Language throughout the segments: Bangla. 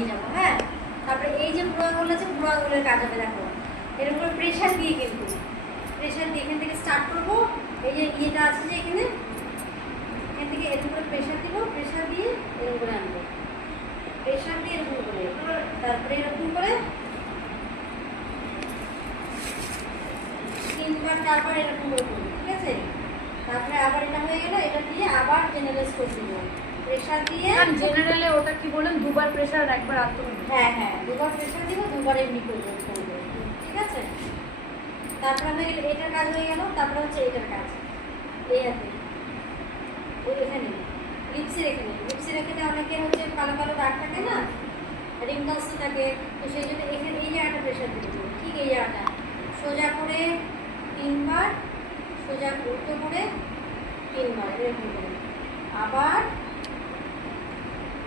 নিয়ে যাবো। হ্যাঁ, তারপরে এই যে বুড়ো আঙুল আছে, বুড়ো আঙুলের কাজ হবে। দেখো এর উপর প্রেশার দিয়ে, কিন্তু প্রেশার দিয়ে এখান থেকে স্টার্ট করবো। এই যে ইয়েটা আছে যে এখানে, এখান থেকে এর উপরে প্রেশার দিব, প্রেশার দিয়ে এরকম করে আনবো, প্রেশার দিয়ে এরকম করে, তারপরে এরকম করে 3 বার 4 বার এরকম করে করবো। ঠিক আছে, তারপরে আবার এটা হয়ে গেল, এটা দিয়ে আবার জেনারেলাইজ করে দিব, প্রেশার দিয়ে। জেনারেলে ওটা কি বলেন, 2বার প্রেশার আর 1বার আলতো? হ্যাঁ হ্যাঁ, 2বার প্রেশার দিব, 2বার এমনি করবো। ঠিক আছে, তারপরে হয়ে গেল, এটার কাজ হয়ে গেল। তারপরে হচ্ছে এটার কাজ, এই হাতে এখানে লিপসের এখানে অনেকে হচ্ছে কালো কালো দাগ থাকে না, রিঙ্কলস থাকে, তো সেই জন্য এখানে এই জায়গাটা প্রেশার দিয়ে দেবো। ঠিক এই জায়গাটা সোজা করে 3 বার, সোজা উল্টো করে 3 বার এরকম করে, আবার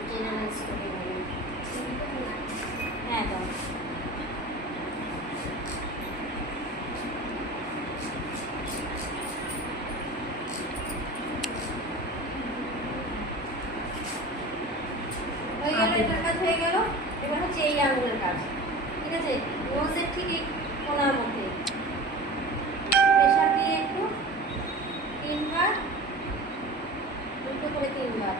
জেনারেলাইজ করে নেবেন। হ্যাঁ দাও, হয়ে গেল, এটার কাজ হয়ে গেল। এবার হচ্ছে এই আঙুলের কাজ। ঠিক আছে, নোজের ঠিক এই কোনার মধ্যে প্রেশার দিয়ে একটু 3 বার, উল্টো করে 3 বার।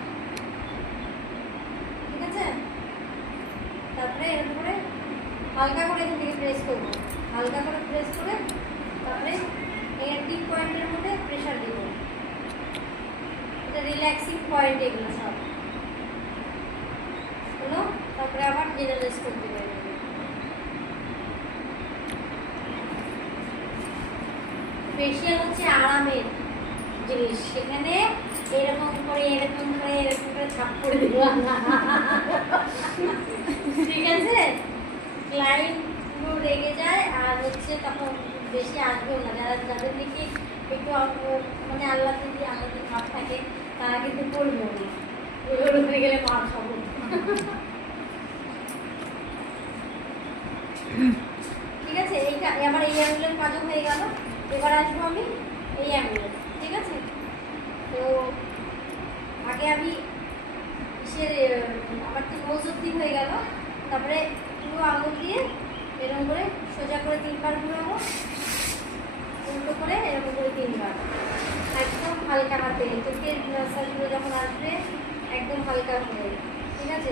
ঠিক আছে, তারপরে এরকম করে হালকা করে এখান থেকে প্রেস করবো, হালকা করে প্রেস করে তারপরে এই টিপ পয়েন্টের মধ্যে প্রেশার দিব। এটা রিল্যাক্সিং পয়েন্ট এগুলো সব হলো। তারপরে আবার জেনারেলাইজ করতে হবে। ফেশিয়াল হচ্ছে আরামের জিনিস, সেখানে এরকম করে এরকম করে এরকম করে ছাপ করে দেওয়া। ঠিক আছে, ক্লায়েন্ট পুরো রেগে যায়, আর হচ্ছে তখন বেশি আসবেও না। যাদের নাকি একটু মানে আল্লাহ যদি আমাদের ভাব থাকে, তারা কিন্তু করবেও না, ওগুলো হয়ে গেলে মার খাবো। ঠিক আছে, এইটা আবার এই অ্যাঙ্গুলের কাজও হয়ে গেল। এবার আসবো আমি এই অ্যাঙ্গুলে। ঠিক আছে, তো আগে আমি আমার তো নোজ অব্দি হয়ে গেল। তারপরে পুরো আঙুল দিয়ে এরকম করে সোজা করে 3 বার ঘুরাবো, উল্টো করে এরকম করে 3 বার, একদম হালকা হাতে। চোখের মাসাজগুলো যখন আসবে একদম হালকা করে। ঠিক আছে,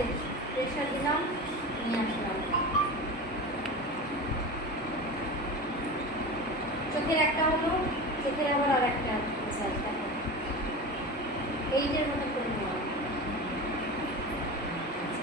প্রেশার দিলাম, নিয়ে আসলাম। চোখের একটা হলো, চোখের আবার আর একটা মাসাজ। এইটার মধ্যে